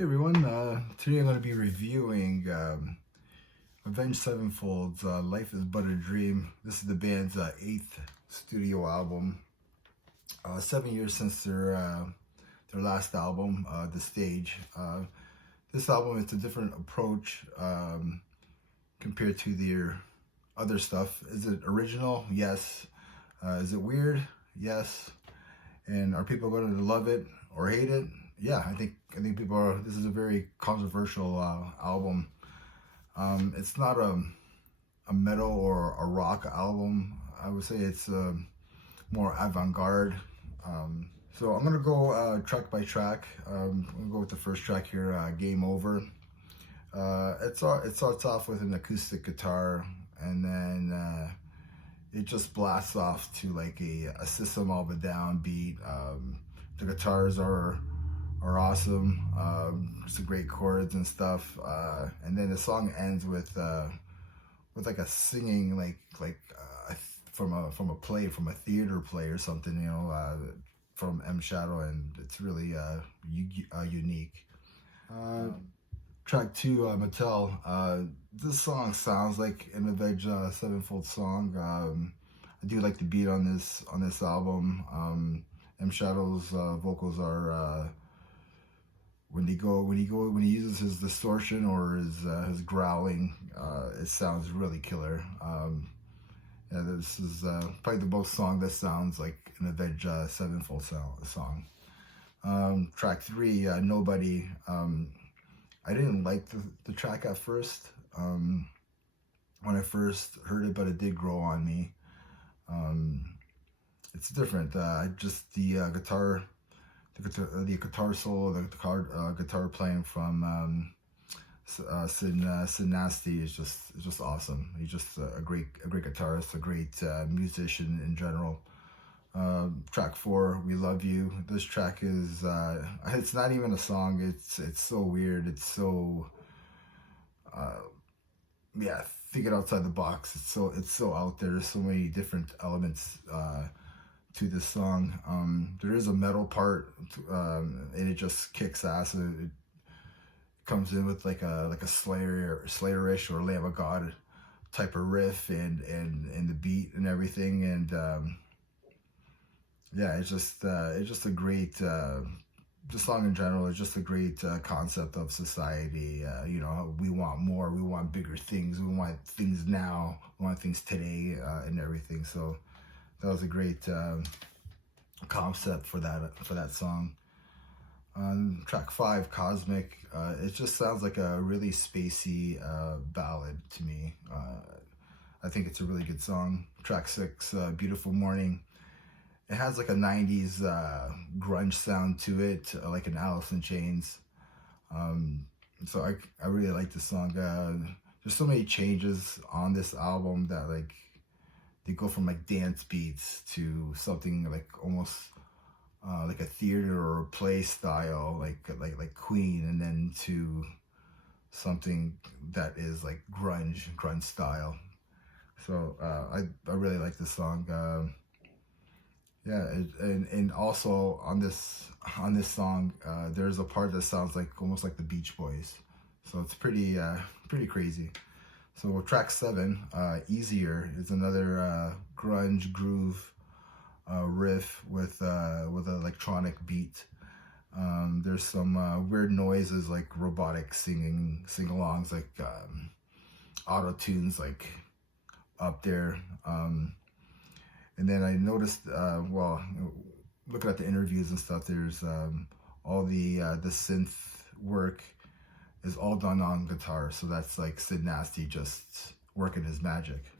Hey everyone, today I'm going to be reviewing Avenged Sevenfold's Life is But a Dream. This is the band's eighth studio album. 7 years since their last album, The Stage. This album is a different approach compared to their other stuff. Is it original? Yes. Is it weird? Yes. And are people going to love it or hate it? Yeah, I think people are. This is a very controversial album. It's not a metal or a rock album. I would say it's more avant-garde. So I'm gonna go track by track. I'm gonna go with the first track here, "Game Over." It starts off with an acoustic guitar, and then it just blasts off to like a System of a Down beat. The guitars are awesome. Some great chords and stuff. And then the song ends with like a singing from a play, from a theater play or something, from M Shadow, and it's really unique. Track two, Mattel. This song sounds like an Avenged Sevenfold song. I do like the beat on this album. M Shadow's vocals are when he uses his distortion or his growling, it sounds really killer. Yeah, this is probably the most song that sounds like an Avenged Sevenfold song. Track three, Nobody. I didn't like the track at first when I first heard it, but it did grow on me. It's different. Just the guitar solo, the guitar playing from Sid Nasty is just awesome. He's just a great guitarist, a great musician in general. Track four, "We Love You." This track is it's not even a song. It's so weird. It's so yeah, thinking outside the box. It's so out there. There's so many different elements to this song. There is a metal part, and it just kicks ass. It comes in with like a Slayerish or Lamb of God type of riff and the beat and everything. And yeah, it's just a great. The song in general is just a great concept of society. We want more, we want bigger things, we want things now, we want things today, and everything. So that was a great concept for that song. On track five, "Cosmic," it just sounds like a really spacey ballad to me. I think it's a really good song. Track six, "Beautiful Morning." It has like a 90s grunge sound to it, like an Alice in Chains. So I really like this song. There's so many changes on this album that like they go from like dance beats to something like almost like a theater or a play style, like Queen, and then to something that is like grunge style. So I really like this song. Yeah, and also on this song, there's a part that sounds like almost like the Beach Boys, so it's pretty crazy. So track seven, "Easier," is another grunge groove riff with an electronic beat. There's some weird noises like robotic sing-alongs, like auto tunes like up there. And then I noticed, looking at the interviews and stuff, there's all the synth work is all done on guitar. So that's like Sid Nasty just working his magic.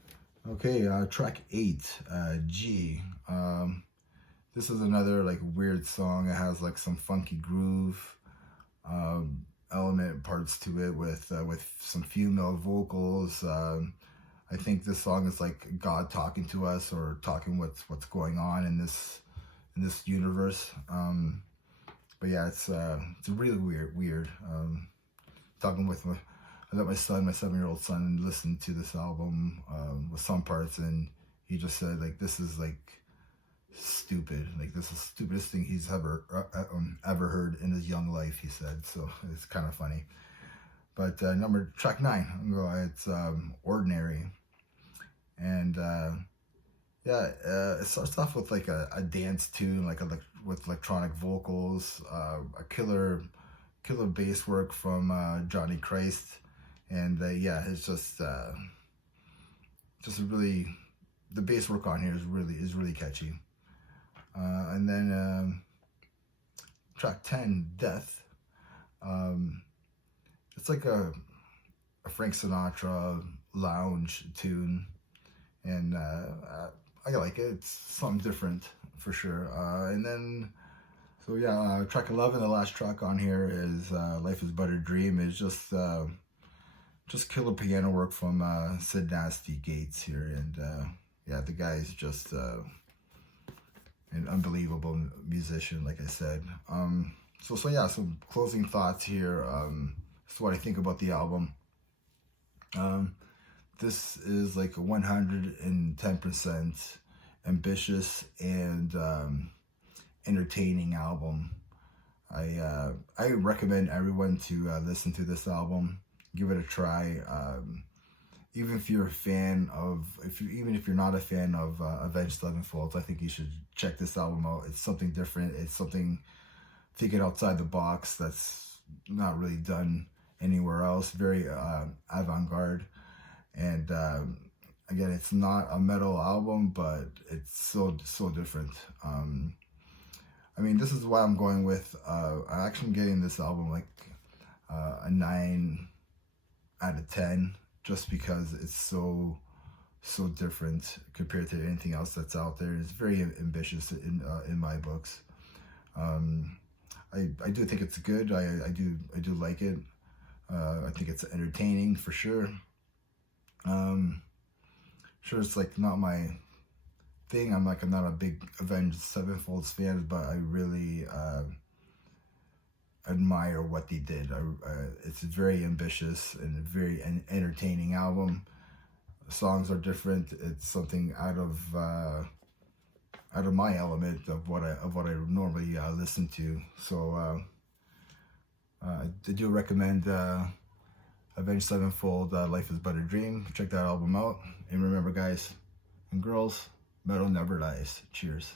Okay, track eight, "G." This is another like weird song. It has like some funky groove element parts to it with some female vocals. I think this song is like God talking to us, or talking what's going on in this universe. But yeah, it's really weird. Talking with I let my 7-year-old son, listen to this album with some parts, and he just said like this is like stupid. Like, this is the stupidest thing he's ever heard in his young life, he said. So it's kind of funny. But track 9, it's Ordinary. And yeah, it starts off with like a dance tune, like with electronic vocals, a killer bass work from Johnny Christ, and yeah, it's just a really, the bass work on here is really catchy. And then track 10, Death. It's like a Frank Sinatra lounge tune, and I like it. It's something different for sure. And then, so yeah, track 11, the last track on here is Life is But a Dream. It's just killer piano work from Sid Nasty Gates here, and yeah, the guy is just an unbelievable musician, like I said. So yeah, some closing thoughts here. This is what I think about the album. This is like a 110% ambitious and entertaining album. I recommend everyone to listen to this album. Give it a try. Even if you're a fan of, even if you're not a fan of Avenged Sevenfold, I think you should check this album out. It's something different. It's something thinking outside the box that's not really done anywhere else. Very avant-garde. And again, it's not a metal album, but it's so different. I mean, this is why I'm going with, I'm actually getting this album like a 9 out of 10, just because it's so different compared to anything else that's out there. It's very ambitious in my books. I do think it's good. I do like it. I think it's entertaining for sure. Sure, it's like not my thing. I'm not a big Avenged Sevenfold fan, but I really admire what they did. It's very ambitious and a very entertaining album. The songs are different. It's something out of my element of what I normally listen to. So I do recommend Avenged Sevenfold, Life is But a Dream. Check that album out. And remember, guys and girls, metal never dies. Cheers.